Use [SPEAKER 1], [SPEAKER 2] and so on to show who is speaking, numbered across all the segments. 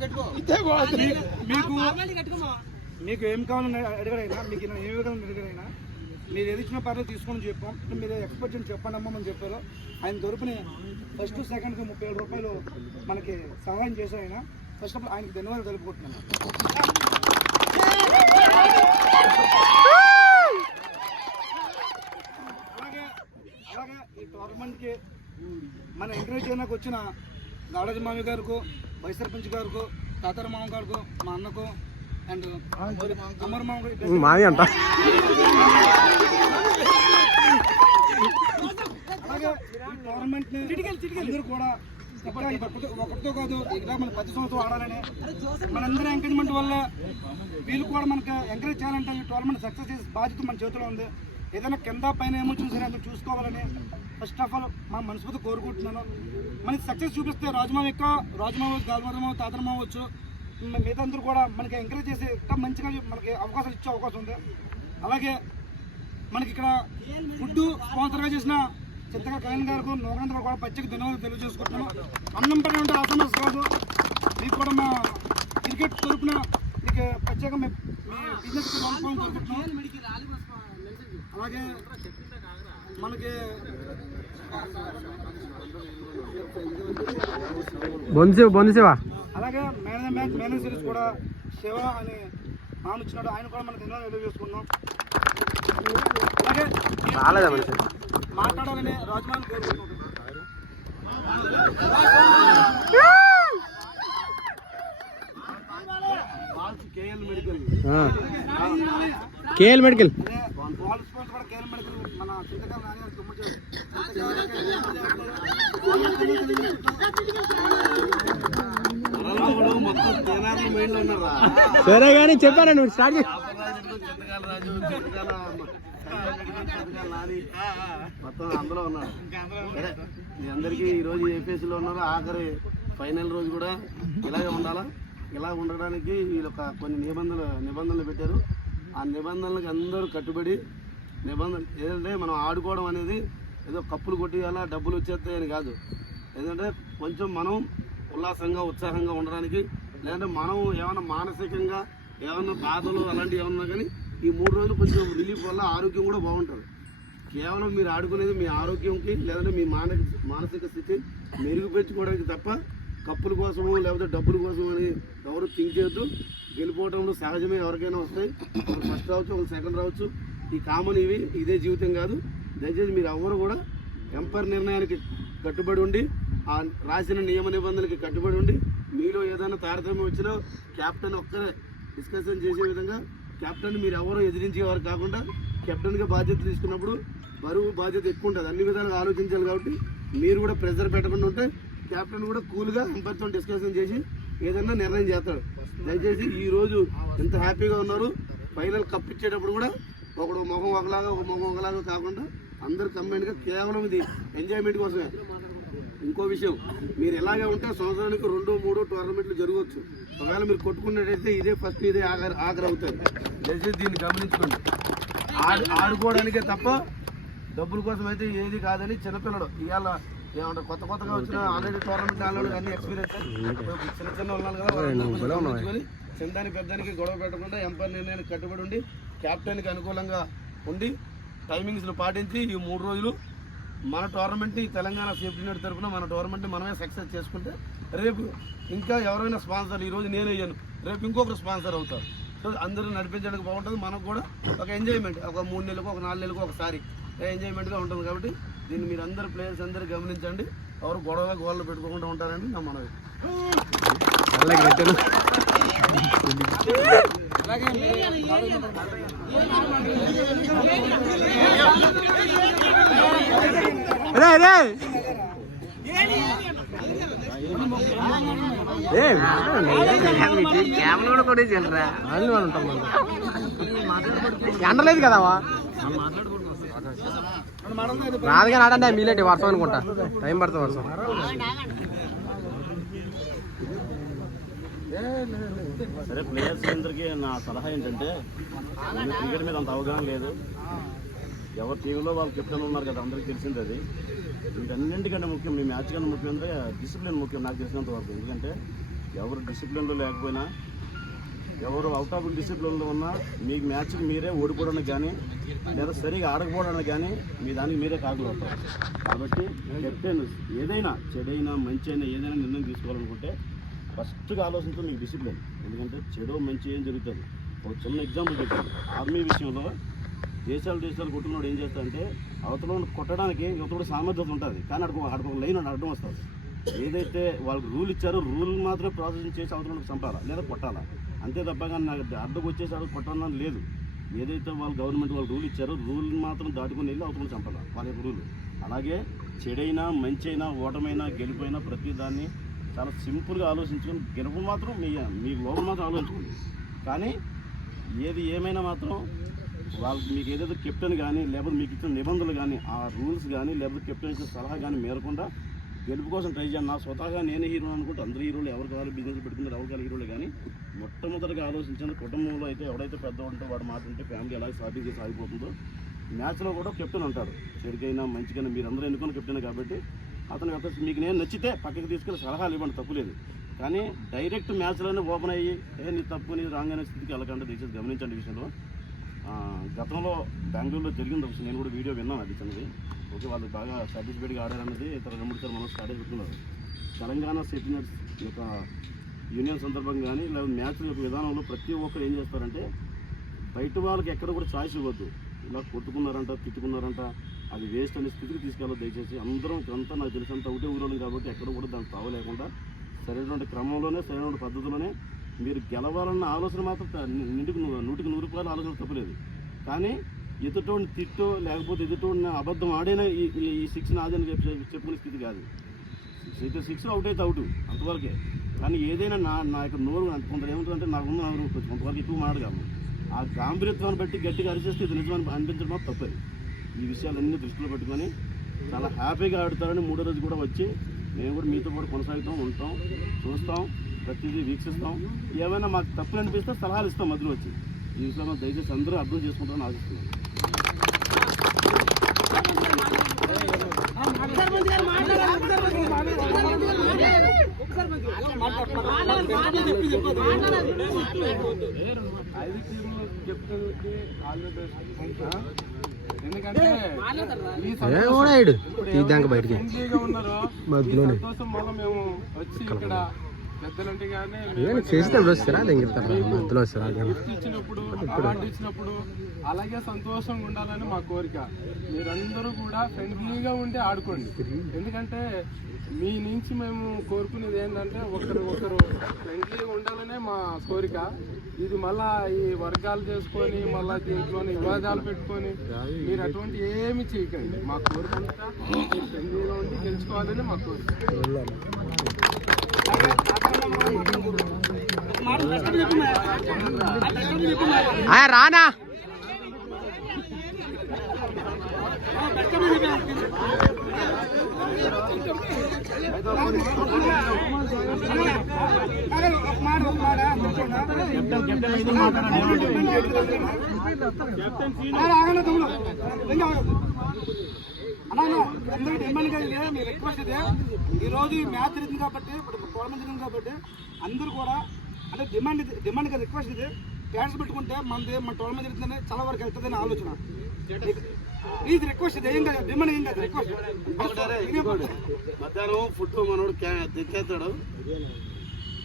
[SPEAKER 1] మీకు మీకు ఏం కావాలని అడగడైనా మీకు ఏ విధంగా అడగడైనా మీరు ఏది ఇచ్చినా పర్లేదు తీసుకొని చెప్పాం. మీరు ఎక్స్పెక్ట్ చేసి చెప్పండి అమ్మా అని చెప్పారు. ఆయన తరపుని ఫస్ట్ సెకండ్కి ముప్పై ఏడు రూపాయలు మనకి సహాయం చేశారు ఆయన. ఫస్ట్ ఆఫ్ ఆల్ ఆయనకి ధన్యవాదాలు తెలుపుకుంటున్నాను. అలాగే అలాగే ఈ టోర్నమెంట్కి మన ఎంకరేజ్ చేయడానికి వచ్చిన గాడజ మామి గారికి వైస్ సర్పంచ్ గారికి తాతర మామ గారికి మా అన్నకు అండ్ అమర్ మామ
[SPEAKER 2] అంట.
[SPEAKER 1] అలాగే ఈ టోర్నమెంట్ అందరూ కూడా ఒకరితో కాదు ఇలా మన ప్రతి సంవత్సరం ఆడాలని మనందరి ఎంకరేజ్మెంట్ వల్ల వీళ్ళు కూడా మనకి ఎంకరేజ్ చేయాలంటే ఈ టోర్నమెంట్ సక్సెస్ చేసే బాధ్యత మన చేతిలో ఉంది. ఏదైనా కింద పైన ఏమో అందుకు చూసుకోవాలని ఫస్ట్ ఆఫ్ ఆల్ మా మనస్ఫూర్తి కోరుకుంటున్నాను. మనకి సక్సెస్ చూపిస్తే రాజమావ యొక్క రాజమావ గాల్వరమావ తాతరమావ అవ్వచ్చు మిగతా అందరూ కూడా మనకి ఎంకరేజ్ చేసి ఇంకా మంచిగా మనకి అవకాశాలు ఇచ్చే అవకాశం ఉంది. అలాగే మనకి ఇక్కడ ఫుడ్ స్పాన్సర్గా చేసిన చింతగా కళ్యాణ్ గారికి నోగంత కూడా ప్రత్యేక ధన్యవాదాలు తెలియజేసుకుంటున్నాను. అన్నం పడి ఉంటే ఆసమస్ కాదు. మీకు కూడా మా క్రికెట్ తరపున మీకు ప్రత్యేక మీ బిజినెస్ కోరుకుంటున్నాం అలాగే మనకి
[SPEAKER 2] బొందిసేవా
[SPEAKER 1] అలాగే మేనేజ్ మ్యాచ్ మేనేజర్స్ కూడా శివ అని మామ ఇచ్చినాడు ఆయన కూడా మనకు ధన్యవాదాలు తెలియజేసుకున్నాం అలాగే
[SPEAKER 2] రాలేదా మనిషి
[SPEAKER 1] మాట్లాడాలని రాజమాన్ కోరుకుంటున్నాం కేఎల్ మెడికల్.
[SPEAKER 2] KL medical. సరే కానీ చెప్పాను నువ్వు స్టార్ట్
[SPEAKER 3] మొత్తం అందులో ఉన్నారు. మీ అందరికీ ఈరోజు ఏపీఎస్సీలో ఉన్నారు ఆఖరి ఫైనల్ రోజు కూడా ఇలాగే ఉండాలా ఇలా ఉండడానికి వీళ్ళు కొన్ని నిబంధనలు నిబంధనలు పెట్టారు ఆ నిబంధనలకు అందరూ కట్టుబడి నిబంధన ఏదంటే మనం ఆడుకోవడం అనేది ఏదో కప్పులు కొట్టియాలా డబ్బులు వచ్చేస్తాయని కాదు. ఎందుకంటే కొంచెం మనం ఉల్లాసంగా ఉత్సాహంగా ఉండడానికి లేదంటే మనం ఏమైనా మానసికంగా ఏమైనా బాధలు అలాంటివి ఏమన్నా కానీ ఈ మూడు రోజులు కొంచెం రిలీఫ్ వల్ల ఆరోగ్యం కూడా బాగుంటుంది. కేవలం మీరు ఆడుకునేది మీ ఆరోగ్యంకి లేదంటే మీ మానసిక మానసిక స్థితి మెరుగుపరుచుకోవడానికి తప్ప కప్పుల కోసము లేకపోతే డబ్బుల కోసం అని ఎవరు థింక్ చేయొద్దు. గెలిపోవడంలో సహజమే ఎవరికైనా వస్తాయి. ఒక ఫస్ట్ రావచ్చు ఒక సెకండ్ రావచ్చు. ఈ కామన్ ఇవి ఇదే జీవితం కాదు. దయచేసి మీరు ఎవరు కూడా ఎంపైర్ నిర్ణయానికి కట్టుబడి ఉండి ఆ రాసిన నియమ నిబంధనలకి కట్టుబడి ఉండి మీలో ఏదైనా తారతమ్యం వచ్చినా కెప్టెన్ ఒక్కరే డిస్కషన్ చేసే విధంగా కెప్టెన్ మీరు ఎవరో ఎదిరించేవారు కాకుండా కెప్టెన్గా బాధ్యత తీసుకున్నప్పుడు బరువు బాధ్యత ఎక్కువ ఉంటుంది. అన్ని విధాలుగా ఆలోచించాలి కాబట్టి మీరు కూడా ప్రెజర్ పెట్టకుండా ఉంటే కెప్టెన్ కూడా కూల్గా ఎంపైర్తో డిస్కషన్ చేసి ఏదైనా నిర్ణయం చేస్తాడు. దయచేసి ఈ రోజు ఎంత హ్యాపీగా ఉన్నారు. ఫైనల్ కప్ ఇచ్చేటప్పుడు కూడా ఒకడు ముఖం ఒకలాగా ఒక ముఖం ఒకలాగా కాకుండా అందరు కంబైన్గా కేవలం ఇది ఎంజాయ్మెంట్ కోసమే. ఇంకో విషయం మీరు ఎలాగే ఉంటే సంవత్సరానికి రెండు మూడు టోర్నమెంట్లు జరగవచ్చు. ఒకవేళ మీరు కొట్టుకున్నట్టయితే ఇదే ఫస్ట్ ఇదే ఆఖరి ఆఖరి అవుతుంది దయచేసి దీన్ని గమనించుకోండి. ఆడు ఆడుకోవడానికే తప్ప డబ్బుల కోసం అయితే ఏది కాదని చిన్నపిల్లడు ఇవాళ ఏమంటారు కొత్త కొత్తగా వచ్చిన ఆల్రెడీ టోర్నమెంట్ ఆడడానికి అన్ని ఎక్స్పీరియన్స్ చిన్న చిన్న ఉన్నారు కదా వాళ్ళందరూ చిన్నదానికి పెద్దానికి గొడవ పెట్టకుండా ఎంపైర్ నిర్ణయానికి కట్టుబడి ఉండి క్యాప్టెన్కి అనుకూలంగా ఉండి టైమింగ్స్ను పాటించి ఈ మూడు రోజులు మన టోర్నమెంట్ని తెలంగాణ సేఫ్టీ నెట్ తరఫున మన టోర్నమెంట్ని మనమే సక్సెస్ చేసుకుంటే రేపు ఇంకా ఎవరైనా స్పాన్సర్ ఈరోజు నేను అయ్యాను రేపు ఇంకొకరు స్పాన్సర్ అవుతారు. సో అందరూ నడిపించడానికి బాగుంటుంది మనకు కూడా ఒక ఎంజాయ్మెంట్ ఒక మూడు నెలలకు ఒక నాలుగు నెలలకు ఒకసారి ఎంజాయ్మెంట్గా ఉంటుంది కాబట్టి దీన్ని మీరు అందరు ప్లేయర్స్ అందరూ గమనించండి ఎవరు గొడవ గోళ్ళు పెట్టుకోకుండా ఉంటారని నా మనవి.
[SPEAKER 2] రే రే ఎండలేదు కదావా రాదు కానీ ఆడండి మీలేటి వర్షం అనుకుంటా. టైం పడుతుంది వర్షం.
[SPEAKER 4] సరే ప్లేయర్స్ అందరికీ నా సలహా ఏంటంటే క్రికెట్ మీద అంత అవగాహన లేదు. ఎవరి టీంలో వాళ్ళు కెప్టెన్ ఉన్నారు కదా అందరికీ తెలిసింది అది. వీటన్నింటికంటే ముఖ్యం మీ మ్యాచ్ కన్నా ముఖ్యం అంటే డిసిప్లిన్ ముఖ్యం నాకు తెలిసినంత వరకు. ఎందుకంటే ఎవరు డిసిప్లిన్లో లేకపోయినా ఎవరు అవుట్ ఆఫ్ డిసిప్లిన్లో ఉన్నా మీకు మ్యాచ్ మీరే ఓడిపోవడానికి కానీ లేదా సరిగా ఆడకపోవడానికి కానీ మీ దానికి మీరే కాకులు అవుతారు. కాబట్టి కెప్టెన్ ఏదైనా చెడైనా మంచి అయినా ఏదైనా నిర్ణయం తీసుకోవాలనుకుంటే ఫస్ట్గా ఆలోచించడం మీకు డిసిప్లిన్. ఎందుకంటే చెడు మంచి ఏం జరుగుతుంది? ఒక చిన్న ఎగ్జాంపుల్ చెప్పాను. ఆర్మీ విషయంలో దేశాలు దేశాలు కొట్టుకున్నాడు ఏం చేస్తాడంటే అవతల కొట్టడానికి యువతడు సామర్థ్యత ఉంటుంది. కానీ అడుగు అడుగు లైన్ అడ్డం వస్తుంది. ఏదైతే వాళ్ళకి రూల్ ఇచ్చారో రూల్ మాత్రమే ప్రాసెసింగ్ చేసి అవతల చంపాలా? లేదా కొట్టాలా? అంతే తప్ప కానీ నాకు అడ్డకు వచ్చేసి అడుగు కొట్టాలని లేదు. ఏదైతే వాళ్ళు గవర్నమెంట్ వాళ్ళు రూల్ ఇచ్చారో రూల్ మాత్రం దాటుకుని వెళ్ళి అవతల చంపాలా? వాళ్ళ యొక్క రూల్. అలాగే చెడైనా మంచి అయినా ఓటమైనా గెలిపోయినా ప్రతి దాన్ని చాలా సింపుల్గా ఆలోచించుకొని గెలుపు మాత్రం మీ మీ లోపల మాత్రం ఆలోచించుకోండి. కానీ ఏది ఏమైనా మాత్రం వాళ్ళకి మీకు ఏదైతే కెప్టెన్ కానీ లేకపోతే మీకు ఇచ్చిన నిబంధనలు కానీ ఆ రూల్స్ కానీ లేకపోతే కెప్టెన్ ఇచ్చిన సలహా కానీ మేరకుండా గెలుపు కోసం ట్రై చేయండి. నా స్వతహాగా నేనే హీరో అనుకుంటే అందరూ హీరోలు ఎవరు కావాలి బిజినెస్ పెట్టుకున్నారు ఎవరు కావాలి హీరోలు కానీ మొట్టమొదటిగా ఆలోచించిన కుటుంబంలో అయితే ఎవడైతే పెద్ద ఉంటే వాడు మాట ఉంటే ఫ్యామిలీ ఎలా సాధి చేసి ఆగిపోతుందో మ్యాచ్లో కూడా కెప్టెన్ ఉంటాడు. చెడుకైనా మంచికైనా మీరు అందరూ ఎన్నుకున్న కెప్టెన్ కాబట్టి అతను యొక్క మీకు నేను నచ్చితే పక్కకి తీసుకెళ్ళి సలహాలు ఇవ్వండి తప్పులేదు కానీ డైరెక్ట్ మ్యాచ్లోనే ఓపెన్ అయ్యి ఏ నీ తప్పు నీ రాంగ్ అనే స్థితికి వెళ్ళకండి దయచేసి గమనించండి విషయంలో. గతంలో బెంగళూరులో జరిగింది ఒకసారి నేను కూడా వీడియో విన్నాను అది చిన్నది. ఓకే వాళ్ళు బాగా సాటిస్ఫైడ్గా ఆడారన్నది ఇతర రెండు మూడు సార్లు మనం స్టార్ట్ పెట్టుకున్నారు తెలంగాణ సెటినర్స్ యొక్క యూనియన్ సందర్భంగా కానీ లేదా మ్యాచ్ యొక్క విధానంలో ప్రతి ఒక్కరు ఏం చేస్తారంటే బయట వాళ్ళకి ఎక్కడ కూడా ఛాయిస్ ఇవ్వద్దు. ఇలా కొట్టుకున్నారంట తిట్టుకున్నారంట అది వేస్ట్ అనే స్థితికి తీసుకెళ్ళదు దయచేసి అందరం అంతా నాకు తెలిసినంత ఒకటే ఊరోళ్ళం కాబట్టి ఎక్కడ కూడా దానికి తావు లేకుండా సరైనటువంటి క్రమంలోనే సరైనటువంటి పద్ధతిలోనే మీరు గెలవాలన్న ఆలోచన మాత్రం నిండుకు నూటికి నూరు రూపాయల ఆలోచన తప్పలేదు. కానీ ఎదుటోడిని తిట్టో లేకపోతే ఎదుటోడిని అబద్ధం ఆడైనా ఈ ఈ- ఈ సిక్స్ నాదని చెప్పి చెప్పుకునే స్థితి కాదు. సిక్స్ అయితే సిక్స్ అవుట్ అయితే అవుట్ అంతవరకే. కానీ ఏదైనా నా నా యొక్క నోరు కొంత ఏముంటుందంటే నాకు ఉన్న నోరు కొంతవరకు ఎక్కువ మాడగలను ఆ గాంభీర్యత్వాన్ని బట్టి గట్టిగా అరిచేస్తే ఇది నిజమని అనిపించడం మాత్రం ఈ విషయాలన్నీ దృష్టిలో పెట్టుకొని చాలా హ్యాపీగా ఆడతారని మూడో రోజు కూడా వచ్చి మేము కూడా మీతో కూడా కొనసాగుతాం ఉంటాం చూస్తాం ప్రతిదీ వీక్షిస్తాం. ఏమైనా మాకు తప్పులు అనిపిస్తే సలహాలు ఇస్తాం మధ్యలో వచ్చి. ఈ విషయంలో దయచేసి అందరూ అర్థం చేసుకుంటారని ఆశిస్తున్నాను
[SPEAKER 5] మాట్లాడారు టీంలు కెప్టెన్కి ఆల్ ది బెస్ట్ ఎందుకంటే ఈ
[SPEAKER 2] ఏ కూడా ఇడు తీద్దాక బయటికి మధ్యలోనే ఏమైనా చేస్తే వస్తారా? ఇంకెళ్తారా మధ్యలో వస్తారా
[SPEAKER 5] ఇచ్చినప్పుడు అలాగే సంతోషంగా ఉండాలని మా కోరిక. మీరందరూ కూడా ఫ్రెండ్లీగా ఉండి ఆడుకోండి. ఎందుకంటే మీ నుంచి మేము కోరుకునేది ఏంటంటే ఒకరు ఒకరు ఫ్రెండ్లీగా ఉండాలనే మా కోరిక. ఇది మళ్ళా ఈ వర్గాలు చేసుకొని మళ్ళా దీంట్లోని వివాదాలు పెట్టుకొని మీరు అటువంటి ఏమి చేయకండి. మా కోరిక ఫ్రెండ్లీగా ఉండి గెలుచుకోవాలని మా కోరిక.
[SPEAKER 2] రానా?
[SPEAKER 1] అందరికీ డిమాండ్ ఇదే, మీ రిక్వెస్ట్ ఇదే. ఈ రోజు ఈ మ్యాచ్ జరిగింది కాబట్టి ఇప్పుడు టోర్నమెంట్ జరిగింది కాబట్టి అందరూ కూడా అంటే డిమాండ్ ఇది డిమాండ్ రిక్వెస్ట్ ఇది. ఫ్యాన్స్ పెట్టుకుంటే మనది మన టోర్నమెంట్ జరుగుతుందని చాలా వరకు వెళ్తుందని ఆలోచన. ఇది రిక్వెస్ట్ ఇది డిమాండ్ ఏం రిక్వెస్ట్
[SPEAKER 3] మధ్యాహ్నం ఫుడ్ మనోడు తెచ్చేస్తాడు.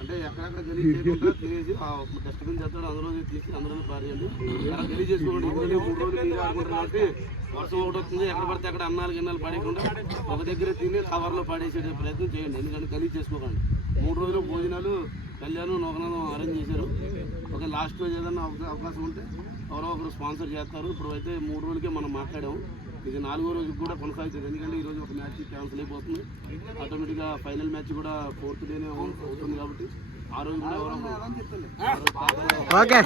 [SPEAKER 3] అంటే ఎక్కడెక్కడ గలీజ్ చేయకుండా తినేసి ఆ డస్ట్బిన్ చేస్తాడు. అందులో తీసి అందులో పారేయండి ఎలా గలీజ్ చేసుకోండి ఇందులో మూడు రోజులు మీరు ఆడుకుంటారు కాబట్టి వర్షం ఒకటి వస్తుంది. ఎక్కడ పడితే అక్కడ అన్నాలు గిన్నాలు పడేయకుండా ఒక దగ్గర తిని కవర్లో పడేసే ప్రయత్నం చేయండి. ఎందుకంటే గలీజ్ చేసుకోకండి. మూడు రోజులు భోజనాలు కళ్యాణం నూకనం అరేంజ్ చేశారు. ఒక లాస్ట్ రోజు ఏదైనా అవకా- అవకాశం ఉంటే ఎవరో ఒకరు స్పాన్సర్ చేస్తారు. ఇప్పుడు అయితే మూడు రోజులకే మనం మాట్లాడాము. ఇది నాలుగో రోజు కూడా కొనసాగుతుంది. ఎందుకంటే ఈ రోజు ఒక మ్యాచ్ క్యాన్సిల్ అయిపోతుంది. ఆటోమేటిక్గా ఫైనల్ మ్యాచ్ కూడా ఫోర్త్ డేనే అవుతుంది కాబట్టి ఆ రోజు కూడా ఎవరో
[SPEAKER 2] ఓకే.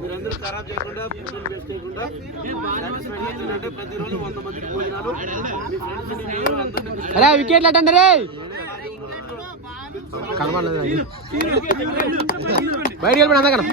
[SPEAKER 3] మీరందరూ ఖరాబ్ చేయకుండా ఫుడ్ వేస్ట్ చేయకుండా satisfied గా తినండి. ప్రతిరోజు వంద మందికి భోజనాలు మీ ఫ్రెండ్స్ మీరు అందరినీ
[SPEAKER 2] అరే వికెట్లు అట్టండి రే
[SPEAKER 1] కనబడలేదు అది. బయటికి వెళ్ళిపోయినా అందకన్నా